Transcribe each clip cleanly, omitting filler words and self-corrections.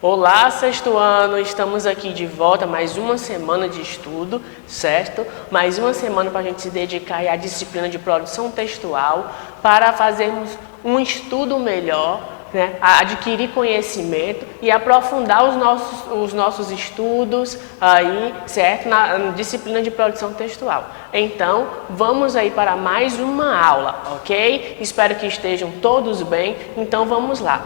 Olá, sexto ano! Estamos aqui de volta, mais uma semana de estudo, certo? Mais uma semana para a gente se dedicar à disciplina de produção textual, para fazermos um estudo melhor, né? Adquirir conhecimento e aprofundar os nossos estudos aí, certo? Na disciplina de produção textual. Então, vamos aí para mais uma aula, ok? Espero que estejam todos bem, então vamos lá.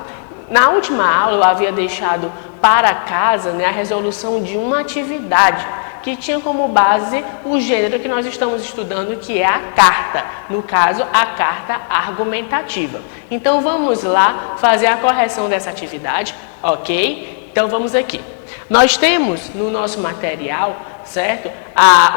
Na última aula eu havia deixado para casa, né, a resolução de uma atividade que tinha como base o gênero que nós estamos estudando, que é a carta, no caso a carta argumentativa. Então vamos lá fazer a correção dessa atividade, ok? Então vamos aqui. Nós temos no nosso material, certo?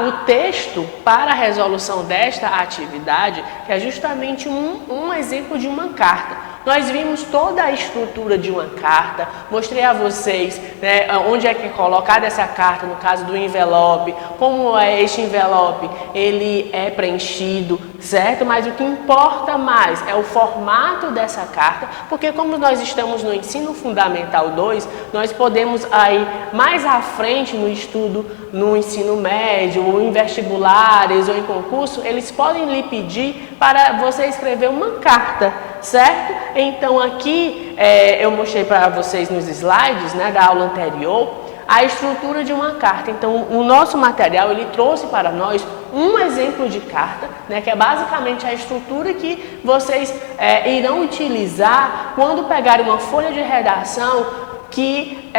O texto para a resolução desta atividade, que é justamente um exemplo de uma carta. Nós vimos toda a estrutura de uma carta, mostrei a vocês, né, onde é que é colocada essa carta, no caso do envelope, como é este envelope, ele é preenchido, certo? Mas o que importa mais é o formato dessa carta, porque como nós estamos no ensino fundamental 2, nós podemos aí mais à frente no estudo, no ensino médio, ou em vestibulares, ou em concurso, eles podem lhe pedir para você escrever uma carta, certo? Então aqui eu mostrei para vocês nos slides, né, da aula anterior a estrutura de uma carta. Então o nosso material ele trouxe para nós um exemplo de carta, né, que é basicamente a estrutura que vocês irão utilizar quando pegarem uma folha de redação que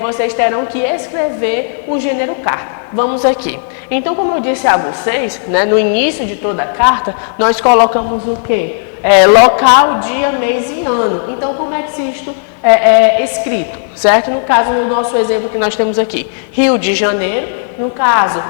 vocês terão que escrever o gênero carta. Vamos aqui. Então, como eu disse a vocês, né, no início de toda a carta, nós colocamos o quê? Local, dia, mês e ano. Então, como é que isto é escrito, certo? No caso, no nosso exemplo que nós temos aqui, Rio de Janeiro. No caso,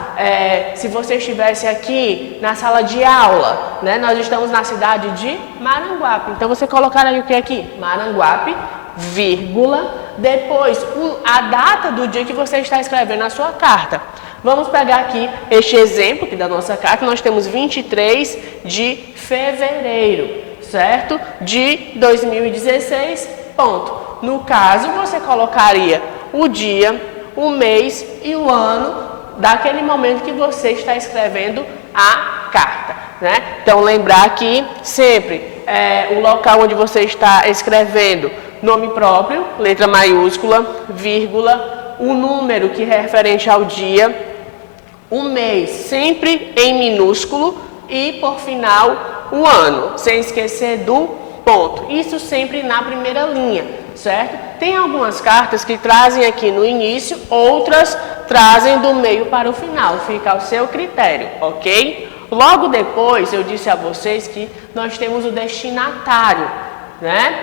se você estivesse aqui na sala de aula, né, nós estamos na cidade de Maranguape. Então, você colocaria o que aqui? Maranguape, vírgula, depois a data do dia que você está escrevendo a sua carta. Vamos pegar aqui este exemplo aqui da nossa carta, nós temos 23 de fevereiro, certo? De 2016, ponto. No caso, você colocaria o dia, o mês e o ano daquele momento que você está escrevendo a carta, né? Então, lembrar que sempre o local onde você está escrevendo nome próprio, letra maiúscula, vírgula, o número que é referente ao dia, o mês sempre em minúsculo e, por final, o ano, sem esquecer do ponto. Isso sempre na primeira linha, certo? Tem algumas cartas que trazem aqui no início, outras trazem do meio para o final, fica ao seu critério, ok? Logo depois, eu disse a vocês que nós temos o destinatário, né?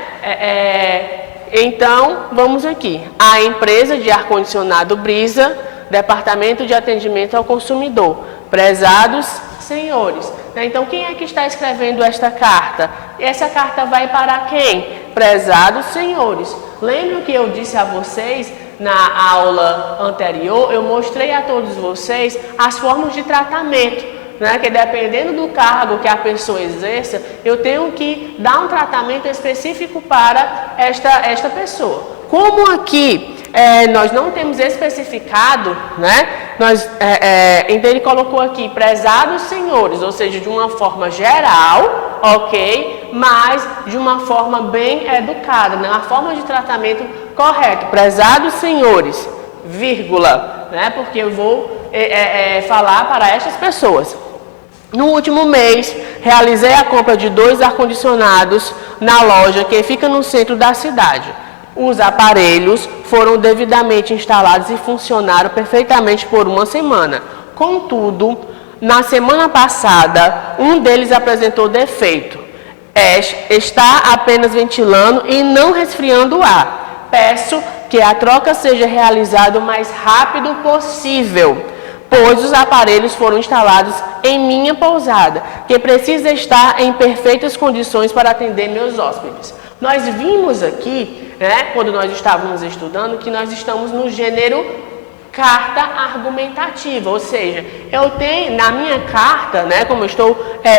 Então, vamos aqui. A empresa de ar-condicionado Brisa, Departamento de Atendimento ao Consumidor. Prezados senhores. Então, quem é que está escrevendo esta carta? Essa carta vai para quem? Prezados senhores. Lembram que eu disse a vocês na aula anterior, eu mostrei a todos vocês as formas de tratamento, né? Que dependendo do cargo que a pessoa exerça, eu tenho que dar um tratamento específico para esta pessoa. Como aqui nós não temos especificado, né? Então ele colocou aqui, prezados senhores, ou seja, de uma forma geral, ok? Mas de uma forma bem educada, né? A forma de tratamento correta, prezados senhores, vírgula, né? Porque eu vou falar para estas pessoas. No último mês, realizei a compra de 2 ar-condicionados na loja que fica no centro da cidade. Os aparelhos foram devidamente instalados e funcionaram perfeitamente por uma semana. Contudo, na semana passada, um deles apresentou defeito. Está apenas ventilando e não resfriando o ar. Peço que a troca seja realizada o mais rápido possível, pois os aparelhos foram instalados em minha pousada, que precisa estar em perfeitas condições para atender meus hóspedes. Nós vimos aqui, né, quando nós estávamos estudando, que nós estamos no gênero carta argumentativa, ou seja, eu tenho na minha carta, né, como eu estou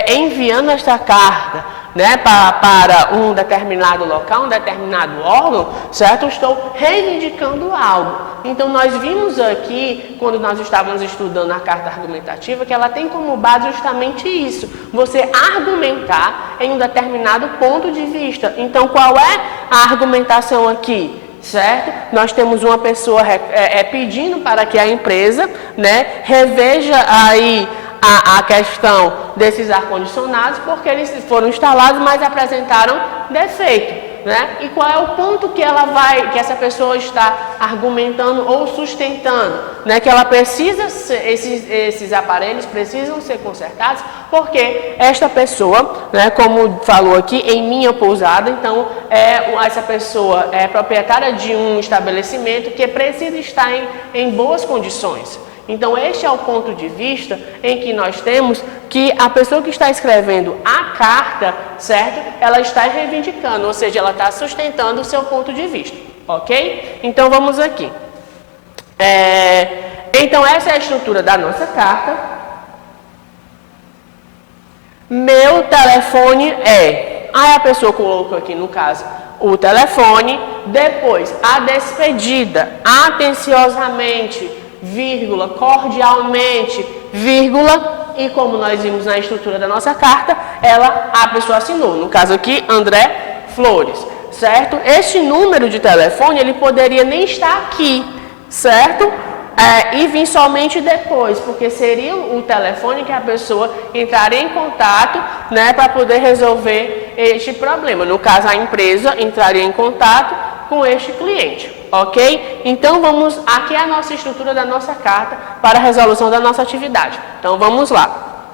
enviando esta carta né, para um determinado local, um determinado órgão, certo? Eu estou reivindicando algo. Então, nós vimos aqui, quando nós estávamos estudando a carta argumentativa, que ela tem como base justamente isso, você argumentar em um determinado ponto de vista. Então, qual é a argumentação aqui? Certo? Nós temos uma pessoa pedindo para que a empresa, né, reveja aí a questão desses ar-condicionados, porque eles foram instalados, mas apresentaram defeito. Né? E qual é o ponto que que essa pessoa está argumentando ou sustentando? Né? Que ela precisa esses aparelhos precisam ser consertados, porque esta pessoa, né, como falou aqui, em minha pousada, então essa pessoa é proprietária de um estabelecimento que precisa estar em boas condições. Então, este é o ponto de vista em que nós temos que a pessoa que está escrevendo a carta, certo? Ela está reivindicando, ou seja, ela está sustentando o seu ponto de vista, ok? Então, vamos aqui. Então, essa é a estrutura da nossa carta. Meu telefone é... Aí a pessoa colocou aqui, no caso, o telefone, depois a despedida, atenciosamente, vírgula, cordialmente, vírgula, e como nós vimos na estrutura da nossa carta, a pessoa assinou, no caso aqui, André Flores, certo? Este número de telefone, ele poderia nem estar aqui, certo? E vir somente depois, porque seria o telefone que a pessoa entraria em contato, né, para poder resolver este problema. No caso, a empresa entraria em contato com este cliente, ok? Então, aqui é a nossa estrutura da nossa carta para a resolução da nossa atividade. Então, vamos lá.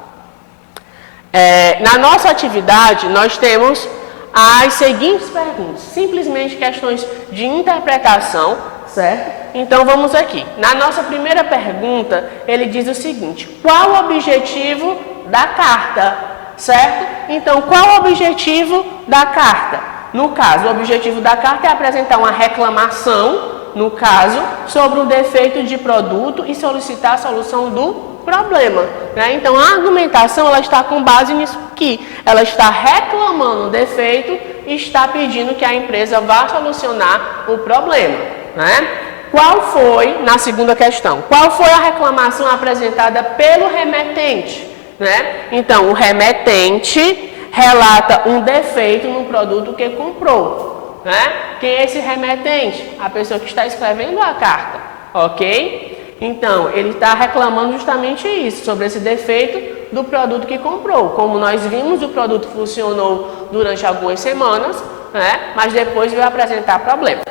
Na nossa atividade, nós temos as seguintes perguntas, simplesmente questões de interpretação, certo? Então, vamos aqui. Na nossa primeira pergunta, ele diz o seguinte: qual o objetivo da carta, certo? Então, qual o objetivo da carta? No caso, o objetivo da carta é apresentar uma reclamação, no caso, sobre o defeito de produto e solicitar a solução do problema. Né? Então, a argumentação ela está com base nisso aqui. Ela está reclamando o defeito e está pedindo que a empresa vá solucionar o problema. Né? Qual foi, na segunda questão, qual foi a reclamação apresentada pelo remetente? Né? Então, o remetente relata um defeito no produto que comprou. Né? Quem é esse remetente? A pessoa que está escrevendo a carta, ok? Então, ele está reclamando justamente isso, sobre esse defeito do produto que comprou. Como nós vimos, o produto funcionou durante algumas semanas, né? Mas depois veio apresentar problema.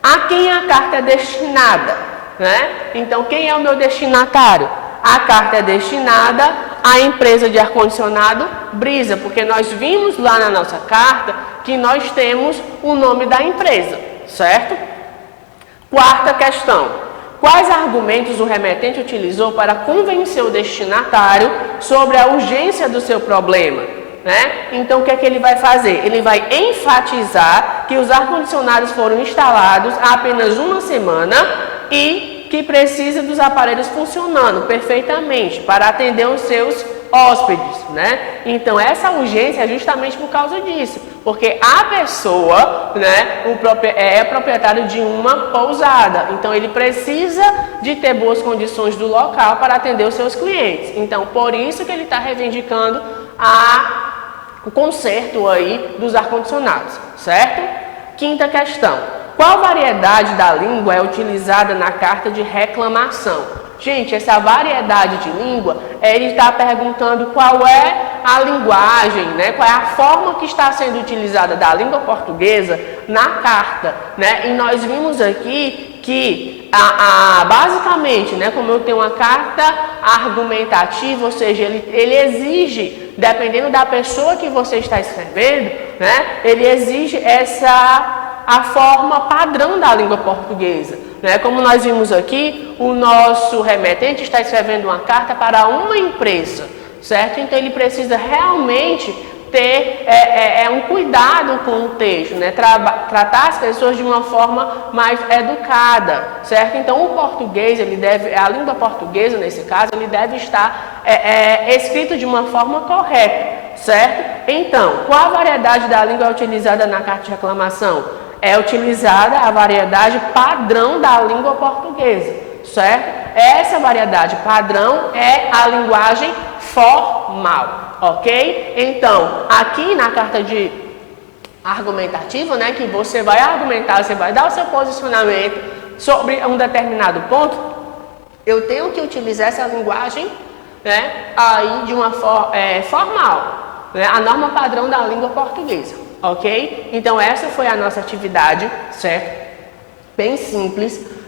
A quem a carta é destinada? Né? Então, quem é o meu destinatário? A carta é destinada à empresa de ar-condicionado Brisa, porque nós vimos lá na nossa carta que nós temos o nome da empresa, certo? Quarta questão. Quais argumentos o remetente utilizou para convencer o destinatário sobre a urgência do seu problema? Né? Então, o que é que ele vai fazer? Ele vai enfatizar que os ar-condicionados foram instalados há apenas uma semana e que precisa dos aparelhos funcionando perfeitamente para atender os seus hóspedes, né? Então, essa urgência é justamente por causa disso, porque a pessoa, né, é proprietário de uma pousada, então ele precisa de ter boas condições do local para atender os seus clientes. Então, por isso que ele está reivindicando o conserto aí dos ar-condicionados, certo? Quinta questão. Qual variedade da língua é utilizada na carta de reclamação? Gente, essa variedade de língua, ele está perguntando qual é a linguagem, né? Qual é a forma que está sendo utilizada da língua portuguesa na carta, né? E nós vimos aqui que, basicamente, né, como eu tenho uma carta argumentativa, ou seja, ele exige, dependendo da pessoa que você está escrevendo, né? Ele exige a forma padrão da língua portuguesa. Né? Como nós vimos aqui, o nosso remetente está escrevendo uma carta para uma empresa, certo? Então, ele precisa realmente ter um cuidado com o texto, né? Tratar as pessoas de uma forma mais educada, certo? Então, o português, a língua portuguesa, nesse caso, ele deve estar escrito de uma forma correta, certo? Então, qual a variedade da língua utilizada na carta de reclamação? É utilizada a variedade padrão da língua portuguesa, certo? Essa variedade padrão é a linguagem formal, ok? Então, aqui na carta de argumentativa, né, que você vai argumentar, você vai dar o seu posicionamento sobre um determinado ponto, eu tenho que utilizar essa linguagem, né, aí de uma formal, né, a norma padrão da língua portuguesa, ok? Então, essa foi a nossa atividade, certo? Bem simples.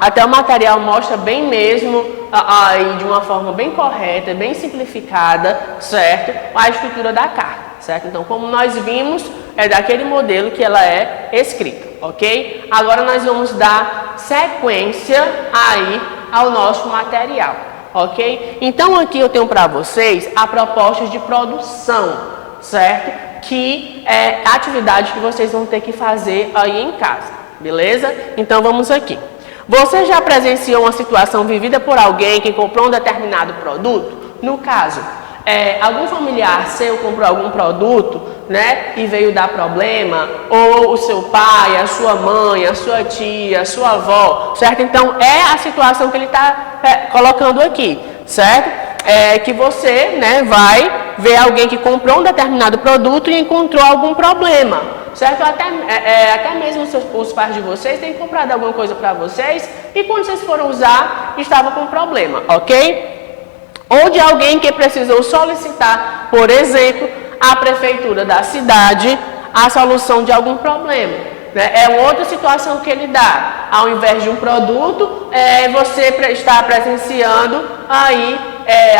Até o material mostra bem mesmo, aí de uma forma bem correta, bem simplificada, certo? A estrutura da carta, certo? Então, como nós vimos, é daquele modelo que ela é escrita, ok? Agora nós vamos dar sequência aí ao nosso material, ok? Então, aqui eu tenho para vocês a proposta de produção, certo? Que é a atividade que vocês vão ter que fazer aí em casa. Beleza? Então vamos aqui. Você já presenciou uma situação vivida por alguém que comprou um determinado produto? No caso, algum familiar seu comprou algum produto, né, e veio dar problema, ou o seu pai, a sua mãe, a sua tia, a sua avó, certo? Então é a situação que ele está colocando aqui, certo? Que você, né, vai ver alguém que comprou um determinado produto e encontrou algum problema. Certo? Até mesmo os pais de vocês têm comprado alguma coisa para vocês e quando vocês foram usar, estava com problema, ok? Ou de alguém que precisou solicitar, por exemplo, à prefeitura da cidade a solução de algum problema. Né? É outra situação que ele dá. Ao invés de um produto, você está presenciando aí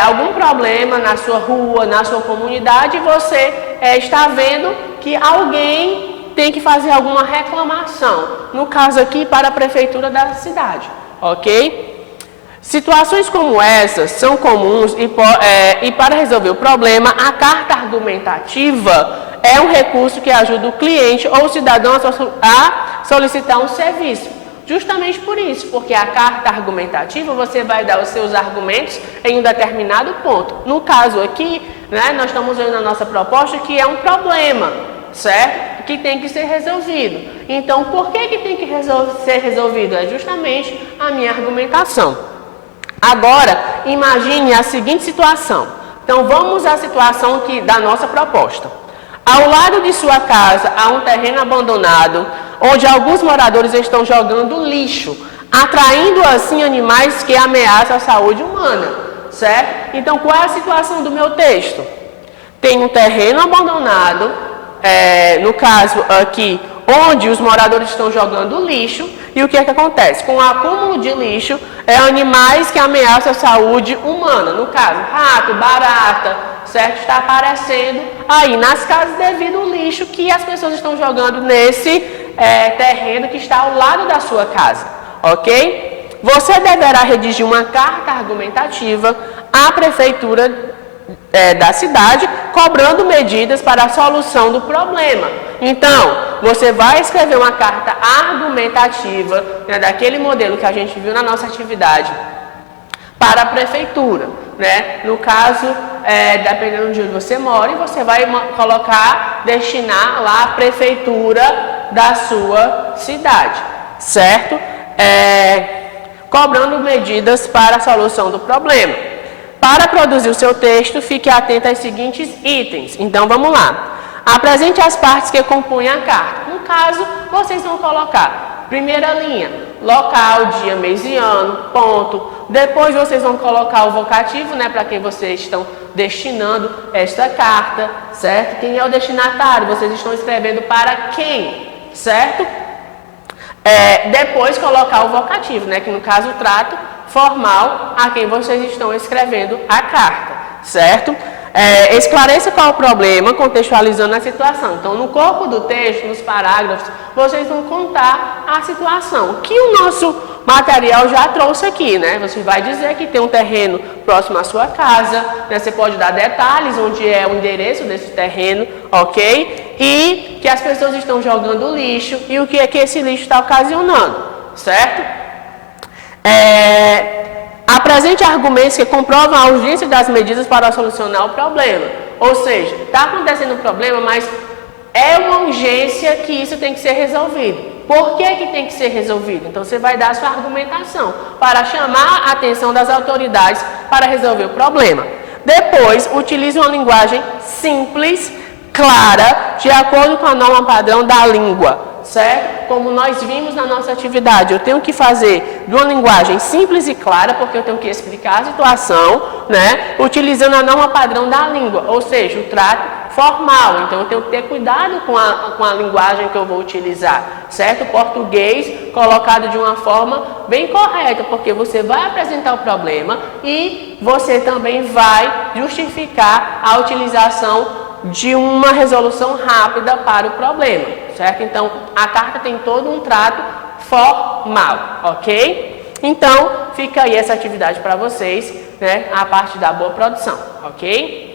algum problema na sua rua, na sua comunidade, e você está vendo que alguém tem que fazer alguma reclamação, no caso aqui para a prefeitura da cidade, ok? Situações como essas são comuns e para resolver o problema, a carta argumentativa é um recurso que ajuda o cliente ou o cidadão a solicitar um serviço. Justamente por isso, porque a carta argumentativa você vai dar os seus argumentos em um determinado ponto. No caso aqui, né, nós estamos vendo na nossa proposta que é um problema, certo? Que tem que ser resolvido. Então, por que tem que ser resolvido? É justamente a minha argumentação. Agora, imagine a seguinte situação. Então, vamos à situação da nossa proposta. Ao lado de sua casa há um terreno abandonado, onde alguns moradores estão jogando lixo, atraindo assim animais que ameaçam a saúde humana, certo? Então, qual é a situação do meu texto? Tem um terreno abandonado, no caso aqui, onde os moradores estão jogando lixo, e o que é que acontece? Com o acúmulo de lixo, animais que ameaçam a saúde humana, no caso, rato, barata, certo? Está aparecendo aí nas casas devido ao lixo que as pessoas estão jogando nesse terreno que está ao lado da sua casa, ok? Você deverá redigir uma carta argumentativa à prefeitura da cidade, cobrando medidas para a solução do problema. Então, você vai escrever uma carta argumentativa, né, daquele modelo que a gente viu na nossa atividade, para a prefeitura, né? No caso, dependendo de onde você mora, você vai destinar lá a prefeitura da sua cidade, certo? Cobrando medidas para a solução do problema. Para produzir o seu texto, fique atento aos seguintes itens. Então, vamos lá. Apresente as partes que compõem a carta. No caso, vocês vão colocar, primeira linha, local, dia, mês e ano, ponto. Depois, vocês vão colocar o vocativo, né, para quem vocês estão destinando esta carta, certo? Quem é o destinatário? Vocês estão escrevendo para quem, certo? Depois, colocar o vocativo, né, que no caso, o trato formal a quem vocês estão escrevendo a carta, certo? Esclareça qual é o problema, contextualizando a situação. Então, no corpo do texto, nos parágrafos, vocês vão contar a situação, que o nosso material já trouxe aqui, né? Você vai dizer que tem um terreno próximo à sua casa, né? Você pode dar detalhes, onde é o endereço desse terreno, ok? E que as pessoas estão jogando lixo e o que é que esse lixo está ocasionando, certo? Apresente argumentos que comprovam a urgência das medidas para solucionar o problema. Ou seja, está acontecendo um problema, mas é uma urgência que isso tem que ser resolvido. Por que que tem que ser resolvido? Então, você vai dar a sua argumentação para chamar a atenção das autoridades para resolver o problema. Depois, utilize uma linguagem simples, clara, de acordo com a norma padrão da língua, certo? Como nós vimos na nossa atividade, eu tenho que fazer de uma linguagem simples e clara, porque eu tenho que explicar a situação, né? Utilizando a norma padrão da língua, ou seja, o trato formal. Então, eu tenho que ter cuidado com a linguagem que eu vou utilizar, certo? O português colocado de uma forma bem correta, porque você vai apresentar o problema e você também vai justificar a utilização de uma resolução rápida para o problema, certo? Então, a carta tem todo um trato formal, ok? Então, fica aí essa atividade para vocês, né? A parte da boa produção, ok?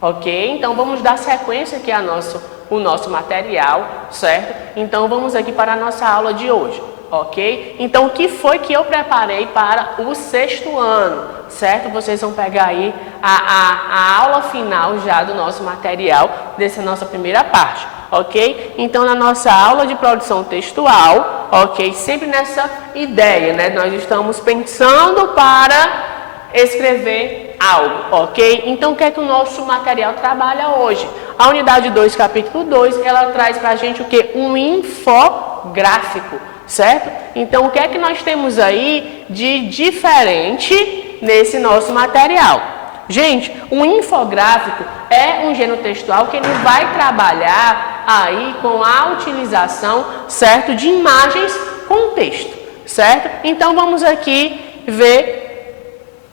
Ok, então vamos dar sequência aqui ao nosso material, certo? Então, vamos aqui para a nossa aula de hoje, ok? Então, o que foi que eu preparei para o sexto ano, certo? Vocês vão pegar aí a aula final já do nosso material, dessa nossa primeira parte, ok? Então, na nossa aula de produção textual, ok? Sempre nessa ideia, né? Nós estamos pensando para escrever algo, ok? Então, o que é que o nosso material trabalha hoje? A unidade 2, capítulo 2, ela traz para a gente o que? Um infográfico, certo? Então, o que é que nós temos aí de diferente nesse nosso material? Gente, um infográfico é um gênero textual que ele vai trabalhar aí com a utilização, certo, de imagens com texto, certo? Então, vamos aqui ver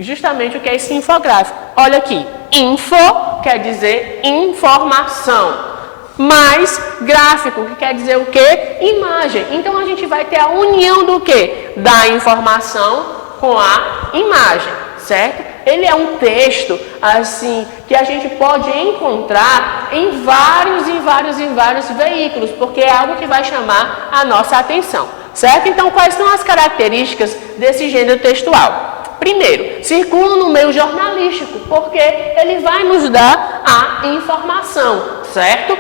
justamente o que é esse infográfico. Olha aqui, info quer dizer informação, mais gráfico, que quer dizer o quê? Imagem. Então, a gente vai ter a união do quê? Da informação com a imagem, certo? Ele é um texto, assim, que a gente pode encontrar em vários veículos, porque é algo que vai chamar a nossa atenção, certo? Então, quais são as características desse gênero textual? Primeiro, circula no meio jornalístico, porque ele vai nos dar a informação, certo?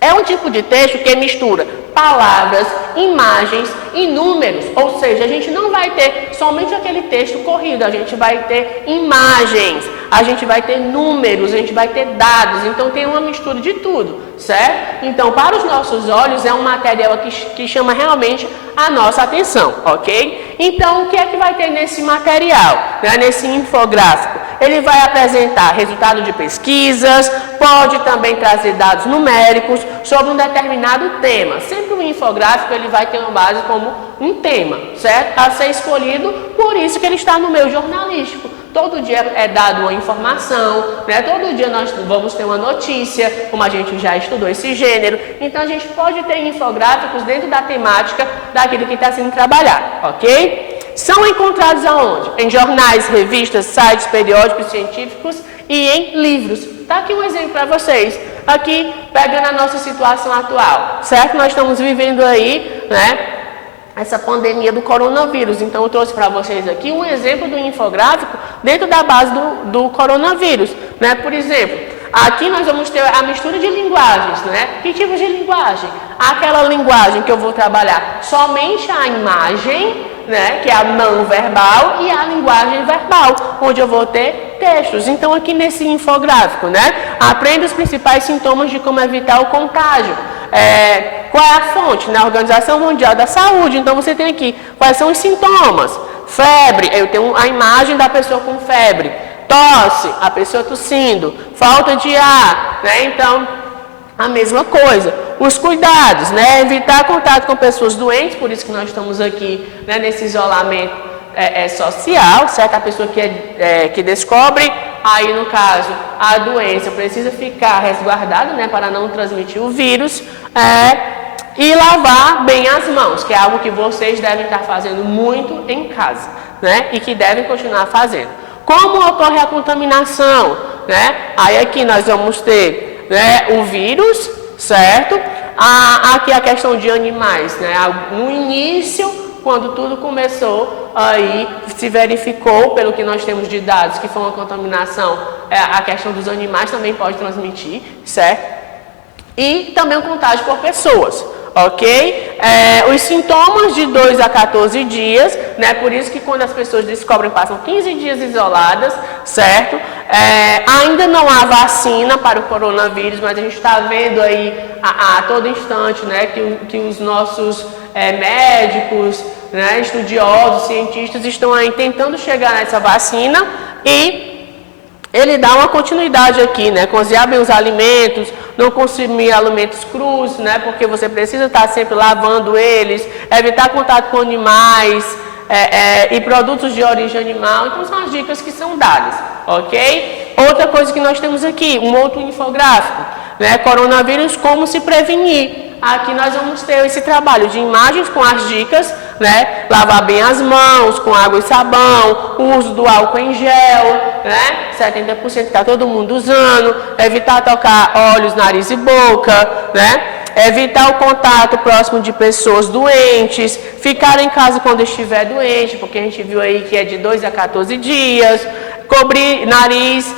É um tipo de texto que mistura palavras, imagens e números, ou seja, a gente não vai ter somente aquele texto corrido, a gente vai ter imagens, a gente vai ter números, a gente vai ter dados, então tem uma mistura de tudo, certo? Então, para os nossos olhos, é um material que chama realmente a nossa atenção, ok? Então, o que é que vai ter nesse material, né, nesse infográfico? Ele vai apresentar resultado de pesquisas, pode também trazer dados numéricos sobre um determinado tema. Sempre o infográfico ele vai ter uma base como um tema, certo? A ser escolhido, por isso que ele está no meio jornalístico. Todo dia é dado uma informação, né? Todo dia nós vamos ter uma notícia, como a gente já estudou esse gênero. Então, a gente pode ter infográficos dentro da temática daquilo que está sendo trabalhado, ok? São encontrados aonde? Em jornais, revistas, sites, periódicos científicos e em livros. Tá aqui um exemplo para vocês. Aqui, pegando a nossa situação atual, certo? Nós estamos vivendo aí, né, essa pandemia do coronavírus. Então, eu trouxe para vocês aqui um exemplo do infográfico dentro da base do coronavírus, né? Por exemplo, aqui nós vamos ter a mistura de linguagens, né? Que tipos de linguagem? Aquela linguagem que eu vou trabalhar somente a imagem, né, que é a não verbal, e a linguagem verbal, onde eu vou ter textos. Então, aqui nesse infográfico, né, aprenda os principais sintomas de como evitar o contágio. Qual é a fonte? Na Organização Mundial da Saúde. Então, você tem aqui quais são os sintomas. Febre, eu tenho a imagem da pessoa com febre. Tosse, a pessoa tossindo. Falta de ar, né, então a mesma coisa. Os cuidados, né? Evitar contato com pessoas doentes, por isso que nós estamos aqui, né, nesse isolamento social, certo? A pessoa que descobre, aí no caso, a doença precisa ficar resguardada, né, para não transmitir o vírus, e lavar bem as mãos, que é algo que vocês devem estar fazendo muito em casa, né? E que devem continuar fazendo. Como ocorre a contaminação, né? Aí aqui nós vamos ter, né, o vírus, certo? Aqui a questão de animais, né? No início quando tudo começou, aí se verificou, pelo que nós temos de dados, que foi uma contaminação, a questão dos animais também pode transmitir, certo? E também o contágio por pessoas. Ok? Os sintomas de 2 a 14 dias, né? Por isso que quando as pessoas descobrem, passam 15 dias isoladas, certo? Ainda não há vacina para o coronavírus, mas a gente está vendo aí a todo instante, né? Que os nossos médicos, né? Estudiosos, cientistas estão aí tentando chegar nessa vacina e ele dá uma continuidade aqui, né? Cozinhar bem os alimentos, não consumir alimentos crus, né? Porque você precisa estar sempre lavando eles, evitar contato com animais e produtos de origem animal. Então, são as dicas que são dadas, ok? Outra coisa que nós temos aqui, um outro infográfico, né? Coronavírus, como se prevenir. Aqui nós vamos ter esse trabalho de imagens com as dicas, né? Lavar bem as mãos com água e sabão, o uso do álcool em gel, né? 70% está todo mundo usando, evitar tocar olhos, nariz e boca, né? Evitar o contato próximo de pessoas doentes, ficar em casa quando estiver doente, porque a gente viu aí que é de 2 a 14 dias, cobrir nariz,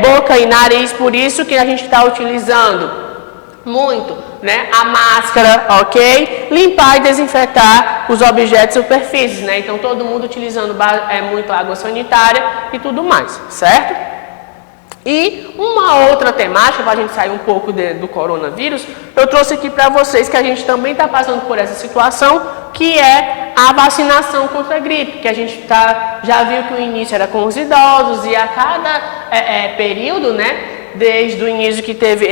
boca e nariz, por isso que a gente está utilizando muito, né, a máscara, ok? Limpar e desinfetar os objetos e superfícies, né? Então, todo mundo utilizando muito água sanitária e tudo mais, certo? E uma outra temática, para a gente sair um pouco do coronavírus, eu trouxe aqui para vocês que a gente também está passando por essa situação, que é a vacinação contra a gripe, que a gente já viu que o início era com os idosos e a cada período, né, desde o início que teve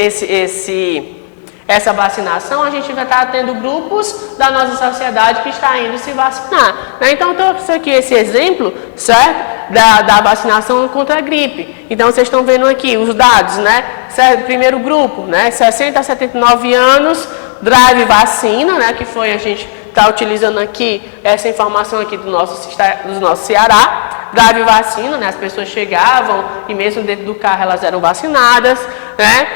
essa vacinação, a gente vai estar tendo grupos da nossa sociedade que está indo se vacinar, né? Então, eu trouxe aqui esse exemplo, certo? Da vacinação contra a gripe. Então, vocês estão vendo aqui os dados, né? Primeiro grupo, né? 60 a 79 anos, drive vacina, né? Que foi, a gente está utilizando aqui essa informação aqui do nosso Ceará. Drive vacina, né? As pessoas chegavam e mesmo dentro do carro elas eram vacinadas, né?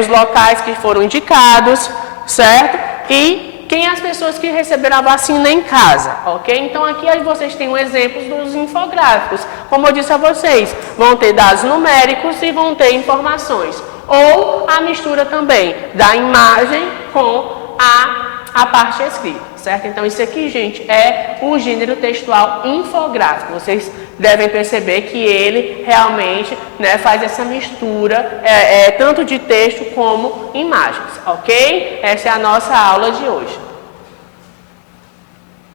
Os locais que foram indicados, certo? E quem as pessoas que receberam a vacina em casa, ok? Então aqui vocês têm um exemplo dos infográficos. Como eu disse a vocês, vão ter dados numéricos e vão ter informações. Ou a mistura também da imagem com a parte escrita, certo? Então isso aqui, gente, é o gênero textual infográfico. Vocês devem perceber que ele realmente, né, faz essa mistura tanto de texto como imagens, ok? Essa é a nossa aula de hoje.